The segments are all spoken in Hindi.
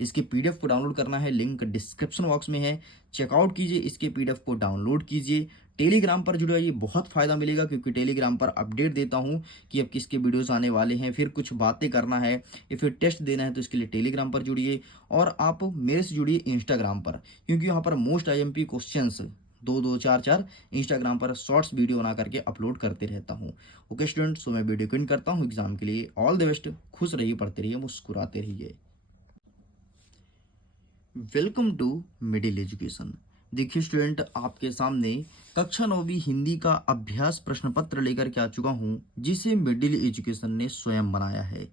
इसके पीडीएफ को डाउनलोड करना है, लिंक डिस्क्रिप्शन बॉक्स में है, चेकआउट कीजिए, इसके पीडीएफ को डाउनलोड कीजिए। टेलीग्राम पर जुड़े रहिए, बहुत फ़ायदा मिलेगा क्योंकि टेलीग्राम पर अपडेट देता हूँ कि अब किसके वीडियोस आने वाले हैं, फिर कुछ बातें करना है या फिर टेस्ट देना है तो इसके लिए टेलीग्राम पर जुड़िए। और आप मेरे से जुड़िए इंस्टाग्राम पर, क्योंकि यहाँ पर मोस्ट आईएमपी क्वेश्चंस 2-2, 4-4 इंस्टाग्राम पर शॉर्ट्स वीडियो बना करके अपलोड करते रहता हूँ। ओके स्टूडेंट्स, सो मैं वीडियो क्विट करता हूँ एग्जाम के लिए। ऑल द बेस्ट, खुश रहिए, पढ़ते रहिए, मुस्कुराते रहिए। Welcome to Middle Education. देखिए स्टूडेंट, आपके सामने कक्षा 9वीं हिंदी का अभ्यास प्रश्न पत्र लेकर के आ चुका हूं, जिसे मिडिल एजुकेशन ने स्वयं बनाया है।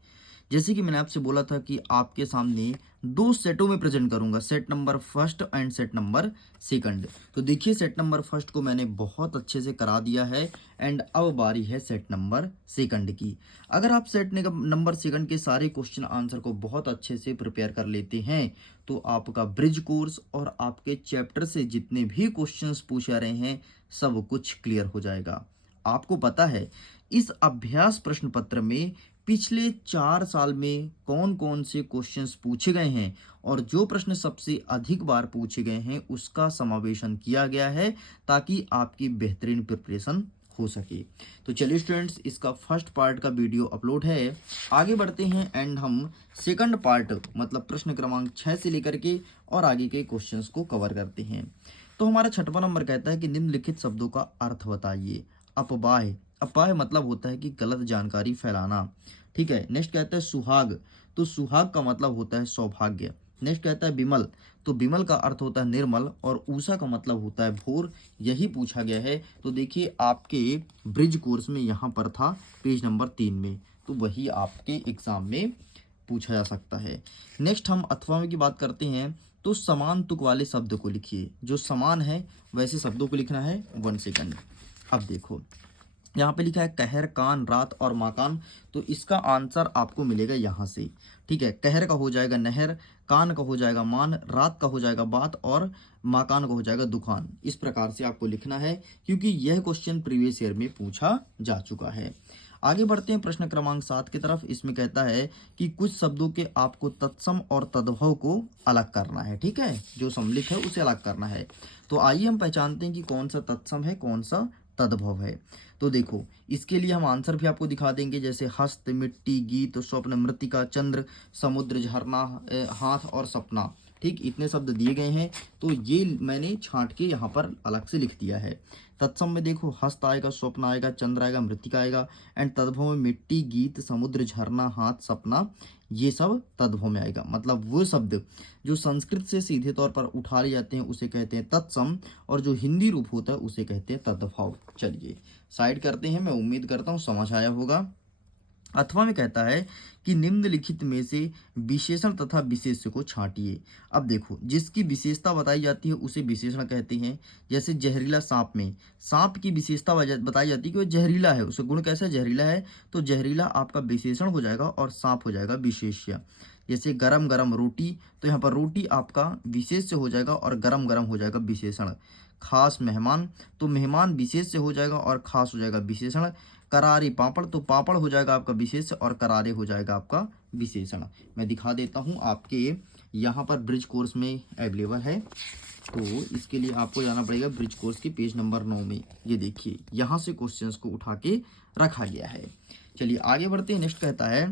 जैसे कि मैंने आपसे बोला था कि आपके सामने 2 सेटों में प्रेजेंट करूंगा, set number first and set number second. तो देखिए सेट नंबर फर्स्ट को मैंने बहुत अच्छे से करा दिया है एंड अब बारी है सेट नंबर सेकंड की। अगर आप सेट नंबर सेकंड के सारे क्वेश्चन आंसर को बहुत अच्छे से प्रिपेयर कर लेते हैं तो आपका ब्रिज कोर्स और आपके चैप्टर से जितने भी क्वेश्चंस पूछे रहे हैं सब कुछ क्लियर हो जाएगा। आपको पता है इस अभ्यास प्रश्न पत्र में पिछले 4 साल में कौन कौन से क्वेश्चंस पूछे गए हैं और जो प्रश्न सबसे अधिक बार पूछे गए हैं उसका समावेशन किया गया है ताकि आपकी बेहतरीन प्रिपरेशन हो सके। तो चलिए स्टूडेंट्स, इसका फर्स्ट पार्ट का वीडियो अपलोड है, आगे बढ़ते हैं एंड हम सेकंड पार्ट मतलब प्रश्न क्रमांक 6 से लेकर के और आगे के क्वेश्चंस को कवर करते हैं। तो हमारा 6वां नंबर कहता है कि निम्नलिखित शब्दों का अर्थ बताइए। अपवाह, अपाह मतलब होता है कि गलत जानकारी फैलाना। ठीक है। नेक्स्ट कहता है सुहाग, तो सुहाग का मतलब होता है सौभाग्य। नेक्स्ट कहता है विमल, तो विमल का अर्थ होता है निर्मल और ऊषा का मतलब होता है भोर। यही पूछा गया है। तो देखिए आपके ब्रिज कोर्स में यहाँ पर था पेज नंबर 3 में, तो वही आपके एग्जाम में पूछा जा सकता है। नेक्स्ट हम अथवा में की बात करते हैं। तो समान तुक वाले शब्द को लिखिए, जो समान है वैसे शब्दों को लिखना है। 1 सेकंड। अब देखो यहाँ पे लिखा है कहर, कान, रात और मकान, तो इसका आंसर आपको मिलेगा यहाँ से। ठीक है। कहर का हो जाएगा नहर, कान का हो जाएगा मान, रात का हो जाएगा बात और मकान का हो जाएगा दुकान। इस प्रकार से आपको लिखना है क्योंकि यह क्वेश्चन प्रीवियस ईयर में पूछा जा चुका है। आगे बढ़ते हैं प्रश्न क्रमांक 7 की तरफ। इसमें कहता है कि कुछ शब्दों के आपको तत्सम और तद्भव को अलग करना है। ठीक है, जो सम्मिलित है उसे अलग करना है। तो आइए हम पहचानते हैं कि कौन सा तत्सम है, कौन सा तद्भव है। तो देखो इसके लिए हम आंसर भी आपको दिखा देंगे, जैसे हस्त, मिट्टी, गीत, स्वप्न, मृतिका, चंद्र, समुद्र, झरना, हाथ और सपना। ठीक, इतने शब्द दिए गए हैं तो ये मैंने छांट के यहाँ पर अलग से लिख दिया है। तत्सम में देखो हस्त आएगा, स्वप्न आएगा, चंद्र आएगा, मृतिका आएगा एंड तद्भव में मिट्टी, गीत, समुद्र, झरना, हाथ, सपना, ये सब तद्भव में आएगा। मतलब वो शब्द जो संस्कृत से सीधे तौर पर उठा लिए जाते हैं उसे कहते हैं तत्सम और जो हिंदी रूप होता है उसे कहते हैं तद्भव। चलिए साइड करते हैं। मैं उम्मीद करता हूँ समझ आया होगा। अथवा में कहता है कि निम्नलिखित में से विशेषण तथा विशेष्य को छांटिए। अब देखो जिसकी विशेषता बताई जाती है उसे विशेषण कहते हैं। जैसे जहरीला सांप में सांप की विशेषता बताई जाती है कि वह जहरीला है, उसका गुण कैसा जहरीला है, तो जहरीला आपका विशेषण हो जाएगा और सांप हो जाएगा विशेष्य। जैसे गरम गरम रोटी, तो यहाँ पर रोटी आपका विशेष्य हो जाएगा और गरम गरम हो जाएगा विशेषण। खास मेहमान, तो मेहमान विशेष्य हो जाएगा और खास हो जाएगा विशेषण। करारी पापड़, तो पापड़ हो जाएगा आपका विशेष्य और करारे हो जाएगा आपका विशेषण। मैं दिखा देता हूँ, आपके यहाँ पर ब्रिज कोर्स में अवेलेबल है। तो इसके लिए आपको जाना पड़ेगा ब्रिज कोर्स के पेज नंबर 9 में। ये देखिए यहाँ से क्वेश्चंस को उठा के रखा गया है। चलिए आगे बढ़ते हैं। नेक्स्ट कहता है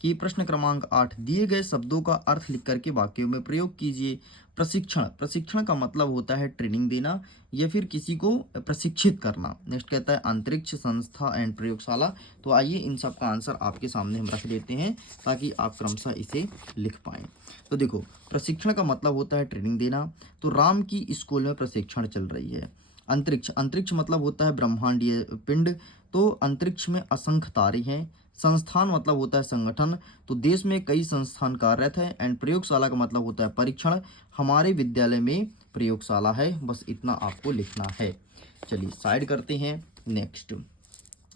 कि प्रश्न क्रमांक 8 दिए गए शब्दों का अर्थ लिख करके वाक्यों में प्रयोग कीजिए। प्रशिक्षण, प्रशिक्षण का मतलब होता है ट्रेनिंग देना या फिर किसी को प्रशिक्षित करना। नेक्स्ट कहता है अंतरिक्ष, संस्था एंड प्रयोगशाला। तो आइए इन सब का आंसर आपके सामने हम रख देते हैं ताकि आप क्रमशः इसे लिख पाएं। तो देखो प्रशिक्षण का मतलब होता है ट्रेनिंग देना। तो राम की स्कूल में प्रशिक्षण चल रही है। अंतरिक्ष, अंतरिक्ष मतलब होता है ब्रह्मांडीय पिंड, तो अंतरिक्ष में असंख्य तारे हैं। संस्थान मतलब होता है संगठन, तो देश में कई संस्थान कार्यरत है एंड प्रयोगशाला का मतलब होता है परीक्षण। हमारे विद्यालय में प्रयोगशाला है, बस इतना आपको लिखना है। चलिए साइड करते हैं। नेक्स्ट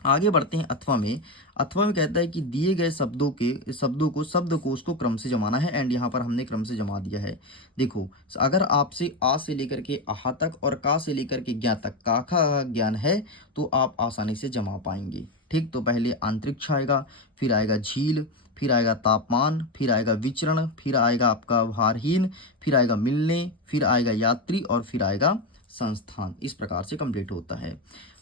आगे बढ़ते हैं। अथवा में, अथवा में कहता है कि दिए गए शब्दों को शब्दकोश को क्रम से जमाना है एंड यहाँ पर हमने क्रम से जमा दिया है। देखो अगर आपसे आ से लेकर के आहा तक और का से लेकर के ज्ञा तक का खा ज्ञान है तो आप आसानी से जमा पाएंगे। ठीक, तो पहले अंतरिक्ष आएगा, फिर आएगा झील, फिर आएगा तापमान, फिर आएगा विचरण, फिर आएगा आपका भारहीन, फिर आएगा मिलने, फिर आएगा यात्री और फिर आएगा संस्थान। इस प्रकार से कंप्लीट होता है।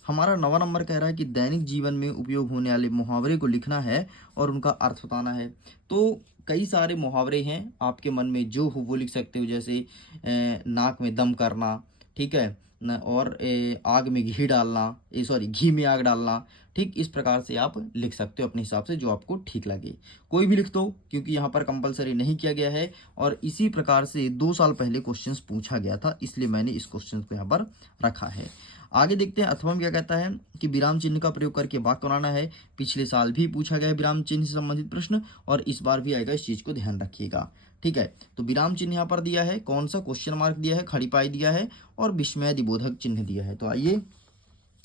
हमारा 9वां नंबर कह रहा है कि दैनिक जीवन में उपयोग होने वाले मुहावरे को लिखना है और उनका अर्थ बताना है। तो कई सारे मुहावरे हैं, आपके मन में जो हो वो लिख सकते हो, जैसे नाक में दम करना, ठीक है न, और आग में घी डालना, सॉरी घी में आग डालना। ठीक इस प्रकार से आप लिख सकते हो अपने हिसाब से, जो आपको ठीक लगे कोई भी लिख दो, क्योंकि यहाँ पर कंपलसरी नहीं किया गया है। और इसी प्रकार से 2 साल पहले क्वेश्चंस पूछा गया था, इसलिए मैंने इस क्वेश्चन को यहाँ पर रखा है। आगे देखते हैं अथवा में क्या कहता है कि विराम चिन्ह का प्रयोग करके वाक्य बनाना है। पिछले साल भी पूछा गया है विराम चिन्ह से संबंधित प्रश्न, और इस बार भी आएगा, इस चीज को ध्यान रखिएगा। ठीक है, तो विराम चिन्ह यहाँ पर दिया है, कौन सा क्वेश्चन मार्क दिया है, खड़ी पाई दिया है और विस्मय दिबोधक चिन्ह दिया है। तो आइए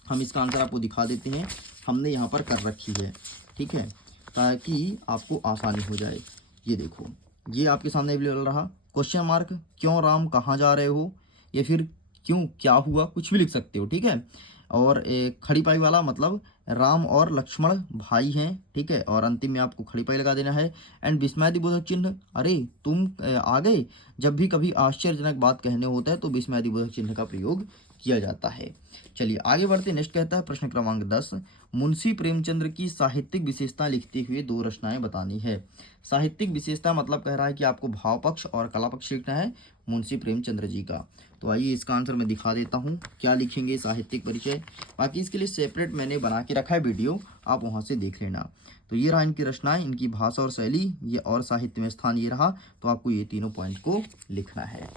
हम इसका आंसर आपको दिखा देते हैं, हमने यहाँ पर कर रखी है, ठीक है, ताकि आपको आसानी हो जाए। ये देखो, ये आपके सामने अवेलेबल रहा, क्वेश्चन मार्क, क्यों राम कहाँ जा रहे हो, या फिर क्यों क्या हुआ, कुछ भी लिख सकते हो, ठीक है। और खड़ी पाई वाला मतलब राम और लक्ष्मण भाई हैं, ठीक है, और अंतिम में आपको खड़ी पाई लगा देना है। एंड विस्मयादिबोधक चिन्ह, अरे तुम आ गए, जब भी कभी आश्चर्यजनक बात कहने होता है तो विस्मयादिबोधक चिन्ह का प्रयोग किया जाता है। चलिए आगे बढ़ते, नेक्स्ट कहता है प्रश्न क्रमांक 10, मुंशी प्रेमचंद्र की साहित्यिक विशेषता लिखते हुए 2 रचनाएं बतानी है। साहित्यिक विशेषता मतलब कह रहा है कि आपको भाव पक्ष और कला पक्ष लिखना है मुंशी प्रेमचंद्र जी का। तो आइए इसका आंसर मैं दिखा देता हूँ, क्या लिखेंगे साहित्यिक परिचय। बाकी इसके लिए सेपरेट मैंने बना के रखा है वीडियो, आप वहाँ से देख लेना। तो ये रहा इनकी रचनाएं, इनकी भाषा और शैली, ये और साहित्य में स्थान ये रहा। तो आपको ये तीनों पॉइंट को लिखना है।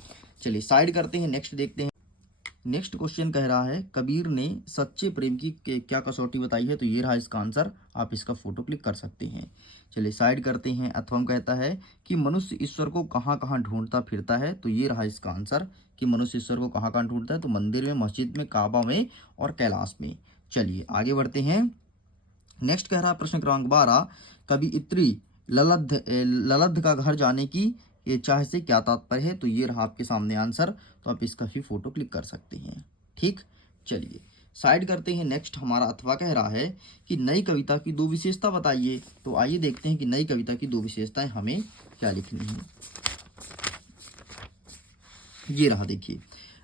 चलिए साइड करते हैं, नेक्स्ट देखते हैं। नेक्स्ट क्वेश्चन कह रहा है कबीर ने सच्चे प्रेम की क्या कसौटी बताई है। तो ये रहा इसका आंसर, आप इसका फोटो क्लिक कर सकते हैं। चलिए साइड करते हैं। अथवम कहता है कि मनुष्य ईश्वर को कहाँ कहाँ ढूंढता फिरता है। तो ये रहा इसका आंसर कि मनुष्य ईश्वर को कहाँ कहाँ ढूंढता है, तो मंदिर में, मस्जिद में, काबा में और कैलाश में। चलिए आगे बढ़ते हैं। नेक्स्ट कह रहा है प्रश्न क्रमांक 12, कवियत्री ललद्ध का घर जाने की ये चाह से क्या तात्पर्य है। तो ये रहा आपके सामने आंसर, तो आप इसका भी फोटो क्लिक कर सकते हैं। ठीक, चलिए साइड करते हैं। नेक्स्ट हमारा अथवा कह रहा है कि नई कविता की 2 विशेषता बताइए। तो आइए देखते हैं कि नई कविता की 2 विशेषताएं हमें क्या लिखनी है। ये रहा, देखिए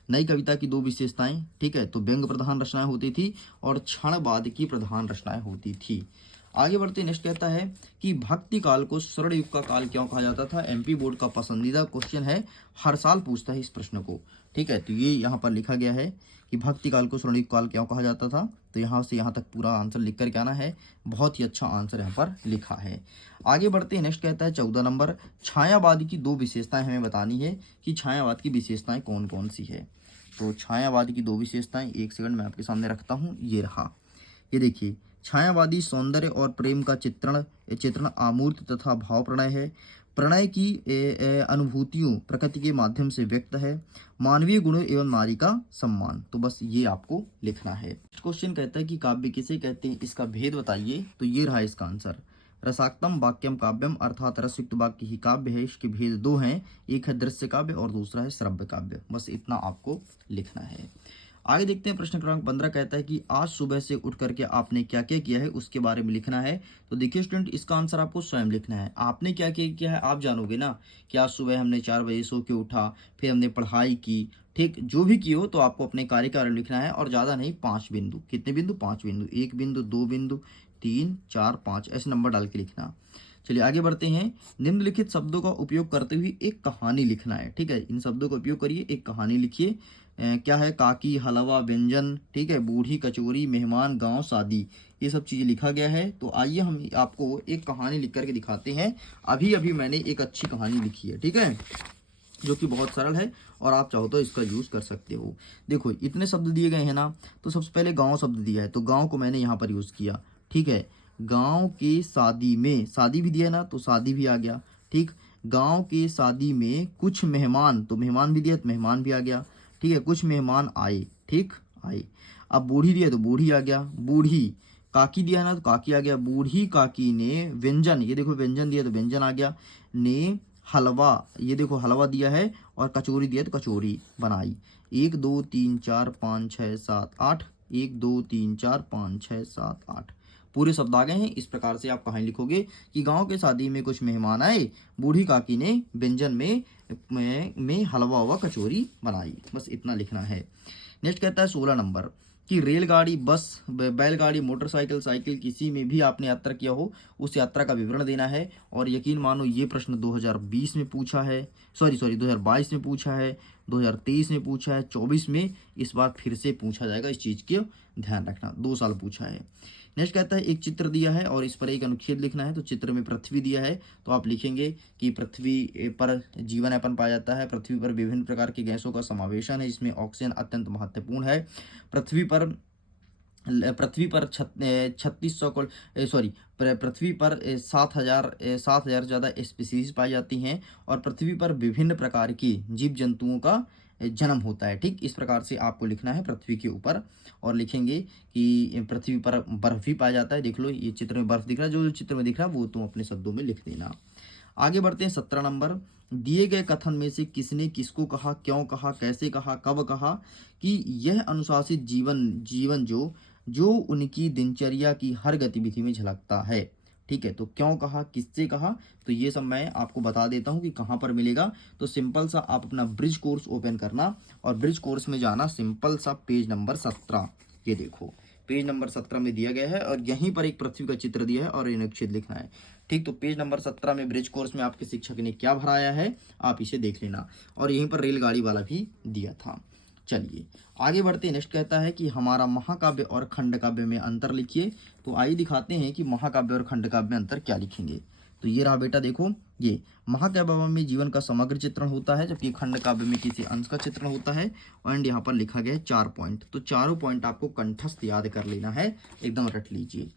नई कविता की 2 विशेषताएं, ठीक है। तो व्यंग प्रधान रचनाएं होती थी और क्षणवाद की प्रधान रचनाएं होती थी। आगे बढ़ते, नेक्स्ट कहता है कि भक्ति काल को स्वर्ण युग का काल क्यों कहा जाता था। एमपी बोर्ड का पसंदीदा क्वेश्चन है, हर साल पूछता है इस प्रश्न को, ठीक है। तो ये यहाँ पर लिखा गया है कि भक्ति काल को स्वर्ण युग काल क्यों कहा जाता था। तो यहाँ से यहाँ तक पूरा आंसर लिख करके आना है, बहुत ही अच्छा आंसर यहाँ पर लिखा है। आगे बढ़ते हैं, नेक्स्ट कहता है 14 नंबर, छायावाद की 2 विशेषताएं हमें बतानी है कि छायावाद की विशेषताएं कौन कौन सी है। तो छायावाद की 2 विशेषताएं, एक सेकंड मैं आपके सामने रखता हूँ। ये रहा, ये देखिए, छायावादी सौंदर्य और प्रेम का चित्रण आमूर्त तथा भाव प्रणय है। प्रणय की अनुभूतियों प्रकृति के माध्यम से व्यक्त है। मानवीय गुणों एवं नारी का सम्मान। तो बस ये आपको लिखना है। क्वेश्चन कहता है कि काव्य किसे कहते हैं, इसका भेद बताइए। तो ये रहा इसका आंसर, रसाक्तम वाक्यम काव्यम, अर्थात रसयुक्त वाक्य ही काव्य है। इसके भेद 2 हैं, एक है दृश्य काव्य और दूसरा है श्रव्य काव्य। बस इतना आपको लिखना है। आगे देखते हैं प्रश्न क्रमांक 15 कहता है कि आज सुबह से उठ करके आपने क्या क्या किया है, उसके बारे में लिखना है। तो देखिए स्टूडेंट, इसका आंसर आपको स्वयं लिखना है। आपने क्या क्या किया है आप जानोगे ना, कि आज सुबह हमने 4 बजे सो के उठा, फिर हमने पढ़ाई की, ठीक, जो भी किए हो तो आपको अपने कार्य के बारे में लिखना है। और ज़्यादा नहीं, 5 बिंदु, कितने बिंदु, 5 बिंदु, 1 बिंदु, 2 बिंदु, 3, 4, 5 ऐसे नंबर डाल के लिखना। चलिए आगे बढ़ते हैं। निम्नलिखित शब्दों का उपयोग करते हुए एक कहानी लिखना है, ठीक है। इन शब्दों का उपयोग करिए, एक कहानी लिखिए। क्या है, काकी, हलवा, व्यंजन, ठीक है, बूढ़ी, कचौरी, मेहमान, गांव, शादी, ये सब चीज़ें लिखा गया है। तो आइए हम आपको एक कहानी लिख करके दिखाते हैं। अभी अभी मैंने एक अच्छी कहानी लिखी है, ठीक है, जो कि बहुत सरल है और आप चाहो तो इसका यूज़ कर सकते हो। देखो इतने शब्द दिए गए हैं ना, तो सबसे पहले गाँव शब्द दिया है, तो गाँव को मैंने यहाँ पर यूज़ किया, ठीक है। गाँव के शादी में, शादी भी दिया ना, तो शादी भी आ गया, ठीक। गाँव के शादी में कुछ मेहमान, तो मेहमान भी दिया तो मेहमान भी आ गया, ठीक है। कुछ मेहमान आए, ठीक, आए। अब बूढ़ी दिया तो बूढ़ी आ गया, बूढ़ी। काकी दिया ना, तो काकी आ गया, बूढ़ी काकी ने व्यंजन, ये देखो व्यंजन दिया तो व्यंजन आ गया। ने हलवा, ये देखो हलवा दिया है, और कचौरी दिया तो कचौरी बनाई। 1 2 3 4 5 6 7 8, 1 2 3 4 5 6 7 8, पूरे शब्द आ गए हैं। इस प्रकार से आप कहानी लिखोगे कि गांव के शादी में कुछ मेहमान आए, बूढ़ी काकी ने व्यंजन में हलवा व कचौरी बनाई। बस इतना लिखना है। नेक्स्ट कहता है 16 नंबर कि रेलगाड़ी, बस, बैलगाड़ी, मोटरसाइकिल, साइकिल, किसी में भी आपने यात्रा किया हो उस यात्रा का विवरण देना है। और यकीन मानो ये प्रश्न 2020 में पूछा है, सॉरी 2022 में पूछा है, 2023 में पूछा है, 24 में इस बार फिर से पूछा जाएगा। इस चीज़ के ध्यान रखना, 2 साल पूछा है। नेक्स्ट कहता है एक चित्र दिया है और इस पर एक अनुच्छेद लिखना है। तो चित्र में पृथ्वी दिया है तो आप लिखेंगे कि पृथ्वी पर जीवन यापन पाया जाता है। पृथ्वी पर विभिन्न प्रकार की गैसों का समावेशन है, जिसमें ऑक्सीजन अत्यंत महत्वपूर्ण है। पृथ्वी पर 3600 सॉरी पृथ्वी पर 7,000 से ज़्यादा स्पीसीज पाई जाती हैं और पृथ्वी पर विभिन्न प्रकार की जीव जंतुओं का जन्म होता है। ठीक इस प्रकार से आपको लिखना है पृथ्वी के ऊपर और लिखेंगे कि पृथ्वी पर बर्फ भी पाया जाता है। देख लो ये चित्र में बर्फ दिख रहा है, जो चित्र में दिख रहा है वो तुम अपने शब्दों में लिख देना। आगे बढ़ते हैं 17 नंबर। दिए गए कथन में से किसने किसको कहा, क्यों कहा, कैसे कहा, कब कहा कि यह अनुशासित जीवन जो उनकी दिनचर्या की हर गतिविधि में झलकता है। ठीक है, तो क्यों कहा, किससे कहा, तो ये सब मैं आपको बता देता हूँ कि कहाँ पर मिलेगा। तो सिंपल सा आप अपना ब्रिज कोर्स ओपन करना और ब्रिज कोर्स में जाना, सिंपल सा पेज नंबर 17, ये देखो पेज नंबर 17 में दिया गया है और यहीं पर एक पृथ्वी का चित्र दिया है और अनुच्छेद लिखना है। ठीक, तो पेज नंबर 17 में ब्रिज कोर्स में आपके शिक्षक ने क्या भराया है आप इसे देख लेना और यहीं पर रेलगाड़ी वाला भी दिया था। चलिए आगे बढ़ते। नेक्स्ट कहता है कि हमारा महाकाव्य और खंडकाव्य में अंतर लिखिए। तो आइए दिखाते हैं कि महाकाव्य और खंडकाव्य में अंतर क्या लिखेंगे। तो ये रहा बेटा, देखो ये महाकाव्य में जीवन का समग्र चित्रण होता है, जबकि खंडकाव्य में किसी अंश का चित्रण होता है। एंड यहाँ पर लिखा गया है 4 पॉइंट, तो चारों पॉइंट आपको कंठस्थ याद कर लेना है, एकदम रट लीजिए।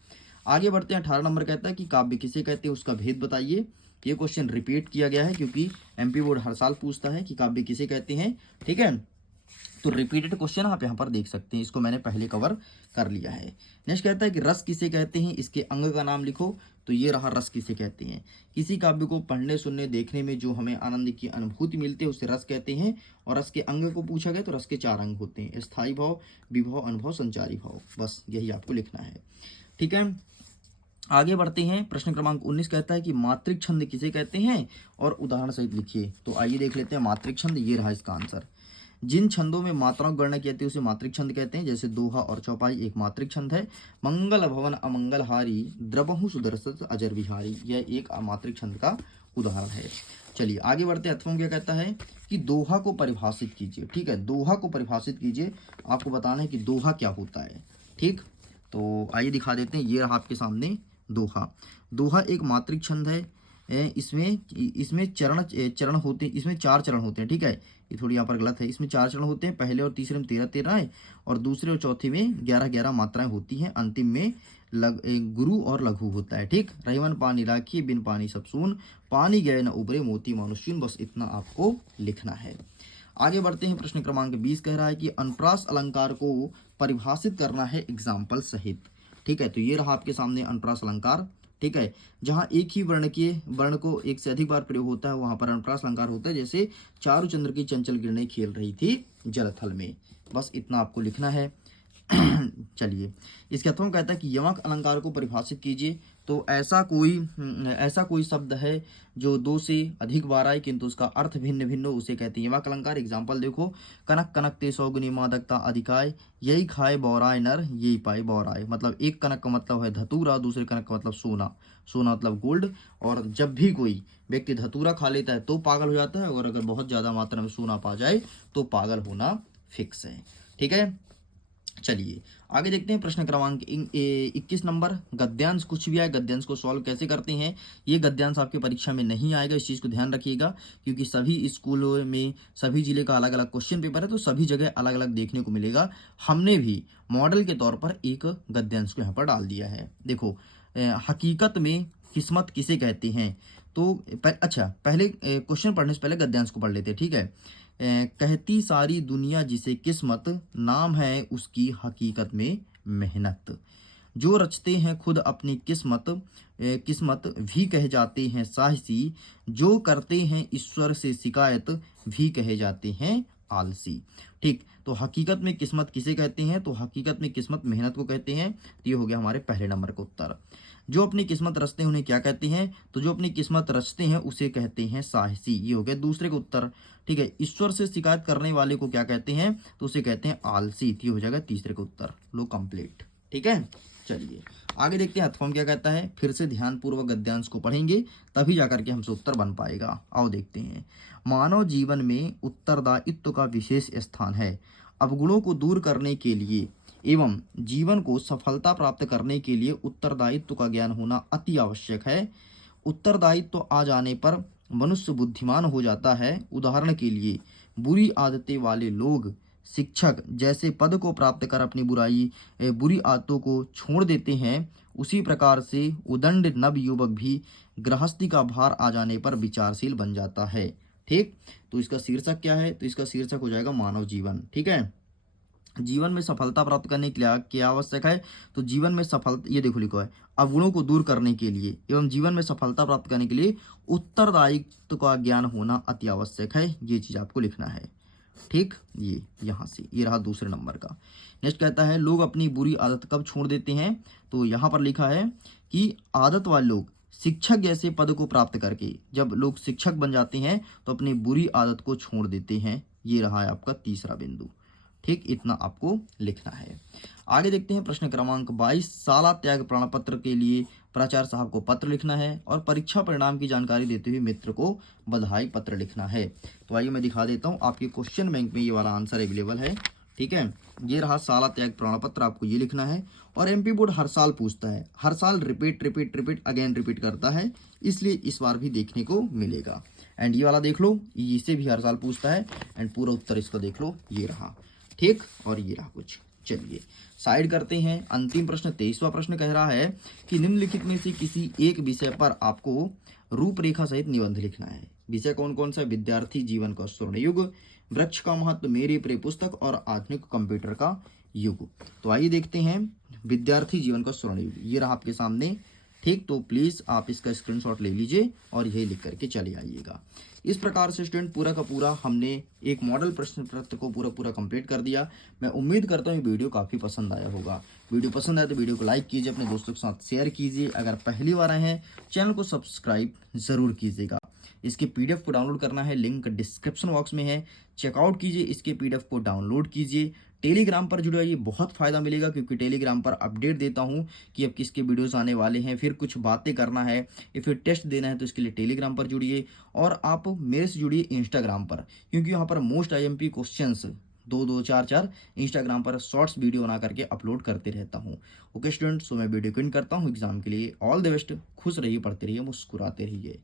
आगे बढ़ते हैं। 18 नंबर कहता है कि काव्य किसे कहते हैं उसका भेद बताइए। ये क्वेश्चन रिपीट किया गया है क्योंकि एमपी बोर्ड हर साल पूछता है कि काव्य किसे कहते हैं। ठीक है, तो रिपीटेड क्वेश्चन आप यहाँ पर देख सकते हैं, इसको मैंने पहले कवर कर लिया है। नेक्स्ट कहता है कि रस किसे कहते हैं, इसके अंग का नाम लिखो। तो ये रहा रस किसे कहते हैं। किसी काव्य को पढ़ने, सुनने, देखने में जो हमें आनंद की अनुभूति मिलती है उसे रस कहते हैं। और रस के अंग को पूछा गया तो रस के 4 अंग होते हैं, स्थायी भाव, विभव, अनुभव, संचारी भाव। बस यही आपको लिखना है। ठीक है, आगे बढ़ते हैं। प्रश्न क्रमांक 19 कहता है कि मात्रिक छंद किसे कहते हैं और उदाहरण सहित लिखिए। तो आइए देख लेते हैं मात्रिक छंद। ये रहा इसका आंसर। जिन छंदों में मात्राओं की गणना की जाती है उसे मात्रिक छंद कहते हैं। जैसे दोहा और चौपाई एक मात्रिक छंद है। मंगल भवन अमंगलहारी, द्रबहु सुदर्शन अजर विहारी, यह एक अमात्रिक छंद का उदाहरण है। चलिए आगे बढ़ते हैं। अथवा क्या कहता है कि दोहा को परिभाषित कीजिए। ठीक है, दोहा को परिभाषित कीजिए, आपको बताना है कि दोहा क्या होता है। ठीक, तो आइए दिखा देते हैं। ये रहा आपके सामने दोहा। दोहा एक मात्रिक छंद है। इसमें चरण होते हैं, इसमें 4 चरण होते हैं। ठीक है, ये थोड़ी यहाँ पर गलत है, इसमें 4 चरण होते हैं। पहले और तीसरे में 13-13 है और दूसरे और चौथे में 11-11 मात्राएं होती हैं। अंतिम में गुरु और लघु होता है। ठीक, रहीवन पानी राखी, बिन पानी सब सून, पानी गए न उबरे, मोती मानुष्यन। बस इतना आपको लिखना है। आगे बढ़ते हैं। प्रश्न क्रमांक 20 कह रहा है कि अनुप्रास अलंकार को परिभाषित करना है एग्जाम्पल सहित। ठीक है, तो ये रहा आपके सामने अनुप्रास अलंकार। ठीक है, जहाँ एक ही वर्ण को एक से अधिक बार प्रयोग होता है वहां पर अनुप्रास अलंकार होता है। जैसे चारु चंद्र की चंचल किरणें खेल रही थी जलथल में। बस इतना आपको लिखना है। चलिए इसके अर्थों में कहता है कि यमक अलंकार को परिभाषित कीजिए। तो ऐसा कोई शब्द है जो 2 से अधिक बार आए किंतु उसका अर्थ भिन्न भिन्न हो, उसे कहते हैं यमक अलंकार। एग्जाम्पल देखो, कनक कनक ते सौगुनी मादकता अधिकाय, यही खाए बौराय नर, यही पाए बौराय। मतलब एक कनक का मतलब है धतूरा, दूसरे कनक का मतलब सोना, सोना मतलब गोल्ड। और जब भी कोई व्यक्ति धतूरा खा लेता है तो पागल हो जाता है, और अगर बहुत ज्यादा मात्रा में सोना पा जाए तो पागल होना फिक्स है। ठीक है, चलिए आगे देखते हैं। प्रश्न क्रमांक 21 नंबर। गद्यांश कुछ भी आए, गद्यांश को सॉल्व कैसे करते हैं। ये गद्यांश आपके परीक्षा में नहीं आएगा, इस चीज़ को ध्यान रखिएगा, क्योंकि सभी स्कूलों में सभी जिले का अलग अलग क्वेश्चन पेपर है, तो सभी जगह अलग अलग देखने को मिलेगा। हमने भी मॉडल के तौर पर एक गद्यांश को यहाँ पर डाल दिया है। देखो, हकीकत में किस्मत किसे कहते हैं। तो पहले क्वेश्चन पढ़ने से पहले गद्यांश को पढ़ लेते हैं। ठीक है, कहती सारी दुनिया जिसे किस्मत, नाम है उसकी हकीकत में मेहनत। जो रचते हैं खुद अपनी किस्मत भी कहे जाते हैं साहसी। जो करते हैं ईश्वर से शिकायत भी कहे जाते हैं आलसी। ठीक, तो हकीकत में किस्मत किसे कहते हैं? तो हकीकत में किस्मत मेहनत को कहते हैं। तो ये हो गया हमारे पहले नंबर का उत्तर। जो अपनी किस्मत रचते हैं उन्हें क्या कहते हैं? तो जो अपनी किस्मत रचते हैं उसे कहते हैं साहसी। ये हो गया दूसरे का उत्तर। ठीक है, ईश्वर से शिकायत करने वाले को क्या कहते हैं? तो उसे कहते हैं आलसी। ये हो जाएगा तीसरे का उत्तर। लो कंप्लीट। ठीक है, चलिए आगे देखते हैं हथफॉर्म क्या कहता है। फिर से ध्यानपूर्वक गद्यांश को पढ़ेंगे तभी जाकर के हमसे उत्तर बन पाएगा। आओ देखते हैं। मानव जीवन में उत्तरदायित्व का विशेष स्थान है। अवगुणों को दूर करने के लिए एवं जीवन को सफलता प्राप्त करने के लिए उत्तरदायित्व का ज्ञान होना अति आवश्यक है। उत्तरदायित्व आ जाने पर मनुष्य बुद्धिमान हो जाता है। उदाहरण के लिए बुरी आदतें वाले लोग शिक्षक जैसे पद को प्राप्त कर अपनी बुरी आदतों को छोड़ देते हैं। उसी प्रकार से उदंड नवयुवक भी गृहस्थी का भार आ जाने पर विचारशील बन जाता है। ठीक, तो इसका शीर्षक क्या है? तो इसका शीर्षक हो जाएगा मानव जीवन। ठीक है, जीवन में सफलता प्राप्त करने के लिए क्या आवश्यक है? तो जीवन में सफलता, ये देखो लिखा है, अवगुणों को दूर करने के लिए एवं जीवन में सफलता प्राप्त करने के लिए उत्तरदायित्व का ज्ञान होना अति आवश्यक है। ये चीज आपको लिखना है। ठीक, ये यहाँ से ये रहा दूसरे नंबर का। नेक्स्ट कहता है लोग अपनी बुरी आदत कब छोड़ देते हैं? तो यहाँ पर लिखा है कि आदत वाले लोग शिक्षक जैसे पद को प्राप्त करके, जब लोग शिक्षक बन जाते हैं तो अपनी बुरी आदत को छोड़ देते हैं। ये रहा है आपका तीसरा बिंदु। ठीक, इतना आपको लिखना है। आगे देखते हैं प्रश्न क्रमांक 22। शाला त्याग प्रमाण पत्र के लिए प्राचार्य साहब को पत्र लिखना है और परीक्षा परिणाम की जानकारी देते हुए मित्र को बधाई पत्र लिखना है। तो आइए मैं दिखा देता हूँ, आपके क्वेश्चन बैंक में ये वाला आंसर अवेलेबल है। ठीक है, ये रहा शाला त्याग प्रमाण पत्र, आपको ये लिखना है। और एमपी बोर्ड हर साल पूछता है, हर साल रिपीट अगेन रिपीट करता है, इसलिए इस बार भी देखने को मिलेगा। एंड ये वाला देख लो, इसे भी हर साल पूछता है। एंड पूरा उत्तर इसका देख लो, ये रहा। ठीक, और ये रहा कुछ। चलिए साइड करते हैं। अंतिम प्रश्न 23वां प्रश्न कह रहा है कि निम्नलिखित में से किसी एक विषय पर आपको रूपरेखा सहित निबंध लिखना है। विषय कौन कौन सा? विद्यार्थी जीवन का स्वर्ण युग, वृक्ष का महत्व, मेरी प्रिय पुस्तक और आधुनिक कंप्यूटर का युग। तो आइए देखते हैं विद्यार्थी जीवन का स्वर्ण युग। ये रहा आपके सामने। ठीक, तो प्लीज आप इसका स्क्रीनशॉट ले लीजिए और यही लिख करके चले आइएगा। इस प्रकार से स्टूडेंट पूरा का पूरा हमने एक मॉडल प्रश्न पत्र को पूरा कंप्लीट कर दिया। मैं उम्मीद करता हूँ वीडियो काफ़ी पसंद आया होगा। वीडियो पसंद आया तो वीडियो को लाइक कीजिए, अपने दोस्तों के साथ शेयर कीजिए। अगर पहली बार आए हैं चैनल को सब्सक्राइब ज़रूर कीजिएगा। इसके पीडीएफ को डाउनलोड करना है, लिंक डिस्क्रिप्शन बॉक्स में है, चेकआउट कीजिए। इसके पीडीएफ को डाउनलोड कीजिए। टेलीग्राम पर जुड़े रहिए, बहुत फ़ायदा मिलेगा क्योंकि टेलीग्राम पर अपडेट देता हूँ कि अब किसके वीडियोस आने वाले हैं। फिर कुछ बातें करना है या फिर टेस्ट देना है तो इसके लिए टेलीग्राम पर जुड़िए। और आप मेरे से जुड़िए इंस्टाग्राम पर, क्योंकि यहाँ पर मोस्ट आईएमपी क्वेश्चंस 2-2, 4-4 इंस्टाग्राम पर शॉर्ट्स वीडियो बना करके अपलोड करते रहता हूँ। ओके स्टूडेंट, सो मैं वीडियो को एंड करता हूँ एग्जाम के लिए। ऑल द बेस्ट, खुश रहिए, पढ़ते रहिए, मुस्कुराते रहिए।